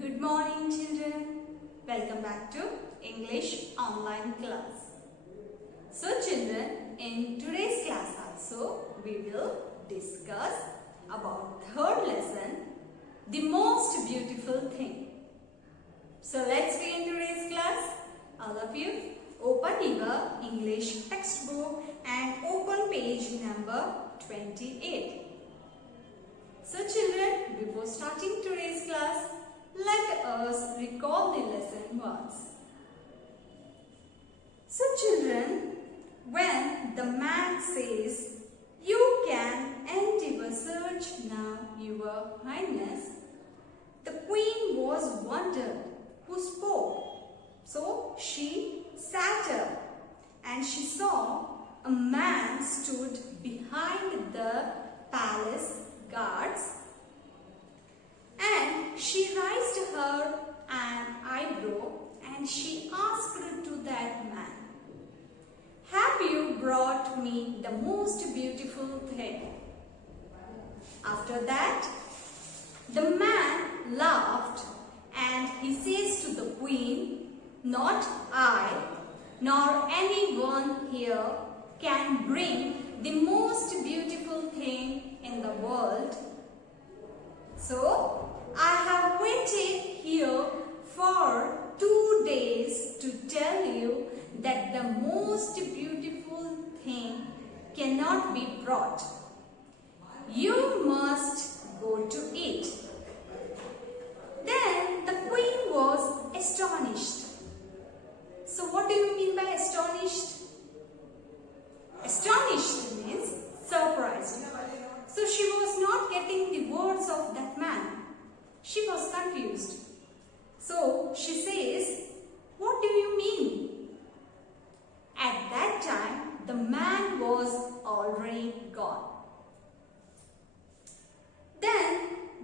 Good morning, children. Welcome back to English online class. So children, in today's class also we will discuss about third lesson, the most beautiful thing. So let's begin today's class. All of you open your English textbook and open page number 28. So children, before starting today's class, let us recall the lesson once. So children, when the man says, "You can end your search now, your highness," the queen was wondered who spoke. So she sat up and she saw a man stood behind the palace guards, and she raised her an eyebrow and she asked to that man, "Have you brought me the most beautiful thing?" After that, the man laughed and he says to the queen, "Not I, nor anyone here can bring the most beautiful thing in the world. So, I have waited here for 2 days to tell you that the most beautiful thing cannot be brought. You must go to it." Then the queen was astonished. So what do you mean by astonished? Astonished means surprised. So she was not getting the words of that man. She was confused. So she says, "What do you mean?" At that time, the man was already gone. Then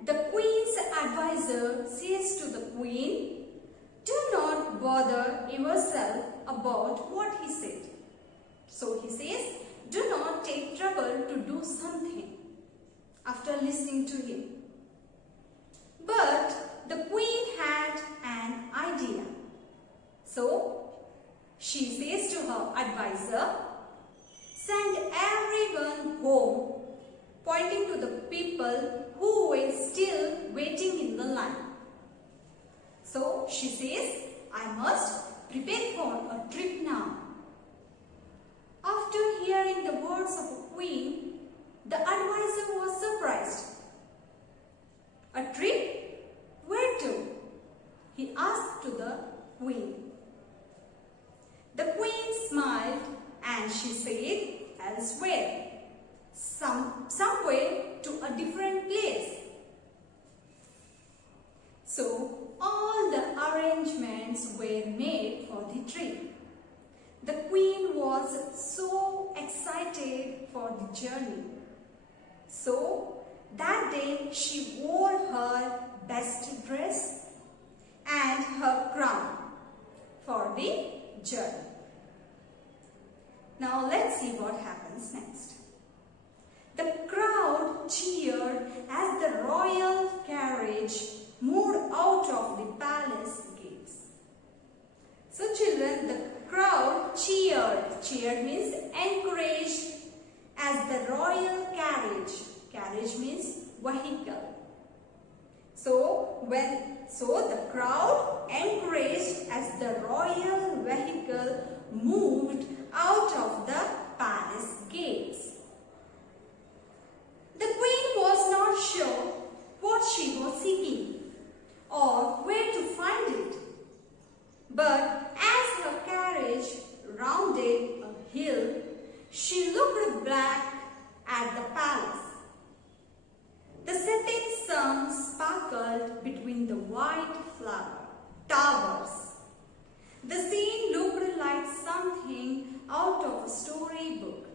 the queen's advisor says to the queen, "Do not bother yourself about what he said." So he says, "Do not take trouble to do something after listening to him." But the queen had an idea. So she says to her advisor, "Send everyone home," pointing to the people who were still waiting in the line. So she says, "I must prepare for a trip now." After hearing the words of a queen, the advisor was surprised. "A trip? Where to?" he asked to the queen. The queen smiled and she said, "Elsewhere, somewhere to a different place." So all the arrangements were made for the trip. The queen was so excited for the journey. So that day she wore her best dress and her crown for the journey. Now let's see what happens next. The crowd cheered as the royal carriage moved out of the palace gates. So children, the crowd cheered. Cheered means encouraged as the royal carriage. Carriage means vehicle. So the crowd encouraged as the royal vehicle moved out of the palace gates. The queen was not sure what she was seeking or where to find it. But as her carriage rounded a hill, she looked back at the palace. The setting sun sparkled between the white flower towers. The scene looked like something out of a storybook.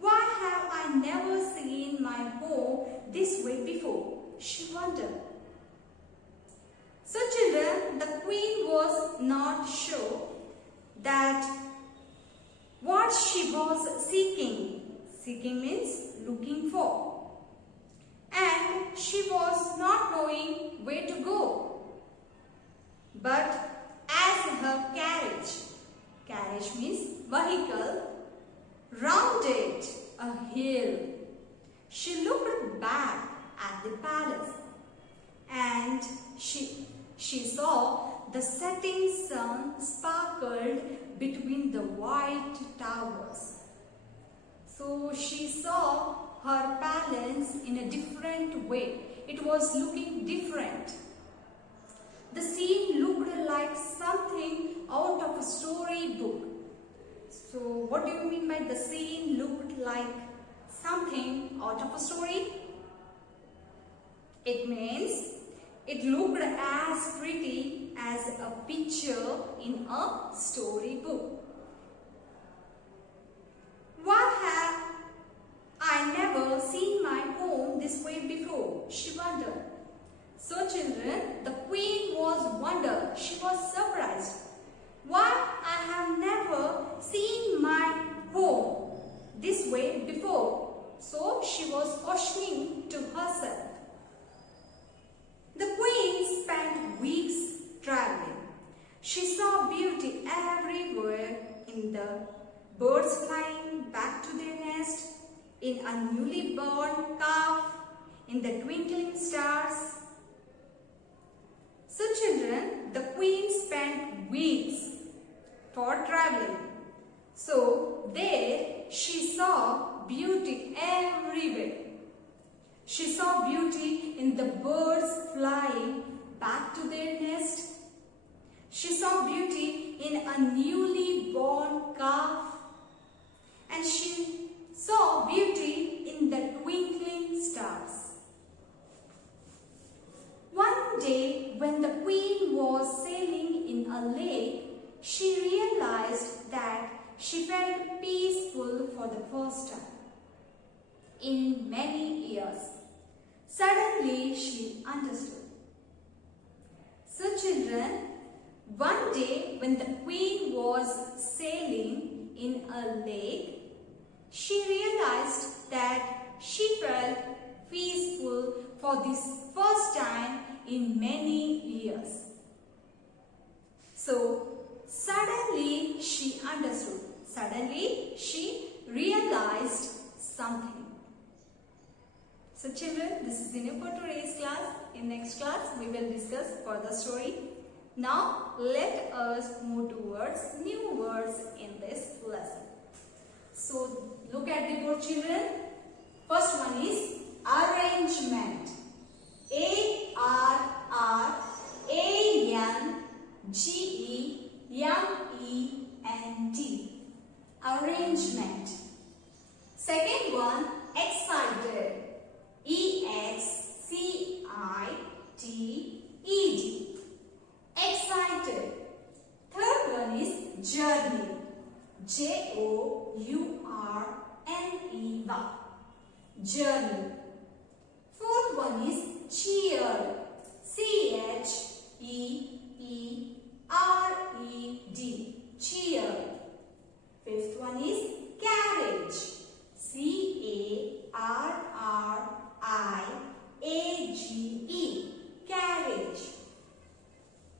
"Why have I never seen my home this way before?" she wondered. So children, the queen was not sure that what she was seeking. Seeking means looking for. And she was not knowing where to go. but as her carriage, carriage means vehicle, rounded a hill, she looked back at the palace and she saw the setting sun sparkled between the white towers. So she saw her palace in a different way. It was looking different. The scene looked like something out of a storybook. So what do you mean by the scene looked like something out of a story? It means it looked as pretty as a picture in a storybook. Why have I never seen my home this way before? She wondered. So children, the queen was wondered. She was surprised. Why I have never seen my home this way before? So she was questioning to herself. The queen spent weeks traveling. She saw beauty everywhere, in the birds flying back to their nest, in a newly born calf, in the twinkling stars. So children, the queen spent weeks for traveling. So there she saw beauty everywhere. She saw beauty in the birds flying back to their nest. She saw beauty in a newly born calf. And she saw beauty in the twinkling stars. One day, when the queen was sailing in a lake, she realized that she felt peaceful for the first time in many years. Suddenly, she understood. So children, one day when the queen was sailing in a lake, she realized that she felt peaceful for this first time in many years. So suddenly she understood. Suddenly she realized something. So children, this is enough for today's class. In next class, we will discuss further story. Now, let us move towards new words in this lesson. So, look at the board, children. First one is arrangement. A-R-R-A-N-G-E-M-E-N-T. Arrangement. Second one, excited. E-X-C-I-T-E-D. Excited. Third one is journey. J-O-U-R-N-E-Y. Journey. Fourth one is cheer. C-H-E-E-R-E-D. Cheer. Fifth one is carriage. C-A-R-R-I-A-G-E. Carriage.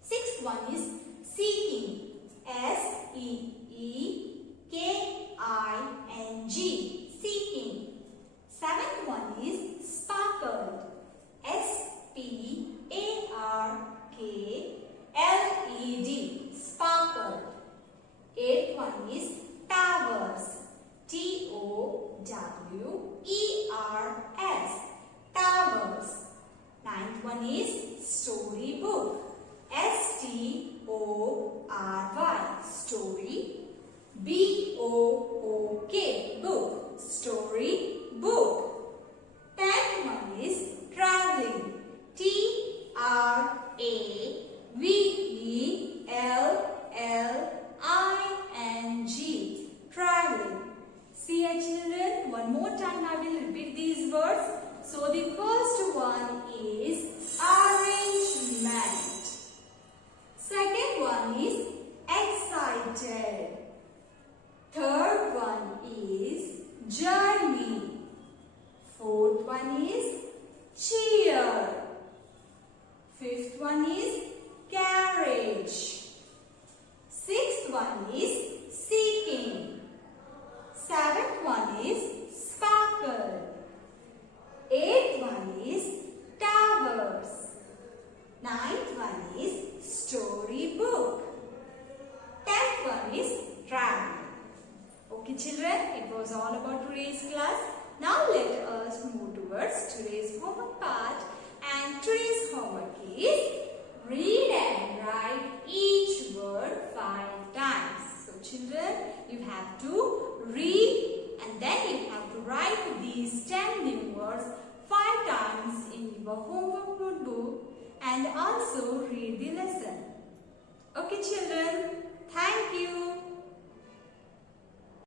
Sixth one is seeking. S-E-E-K-I-N-G. Seeking. Seventh one is sparkled. S-P-A-R-K-L-E-D. Sparkled. Eighth one is towers. T-O-W-E-R-S. Towers. Ninth one is storybook. S-T-O-R-Y. Story. B-O-O-K. Book. Story book. Tenth one is traveling. T-R-A-V-E-L-L-I-N-G. towards today's homework part, and today's homework is read and write each word 5 times. So children, you have to read and then you have to write these 10 new words 5 times in your homework notebook and also read the lesson. Okay children, thank you.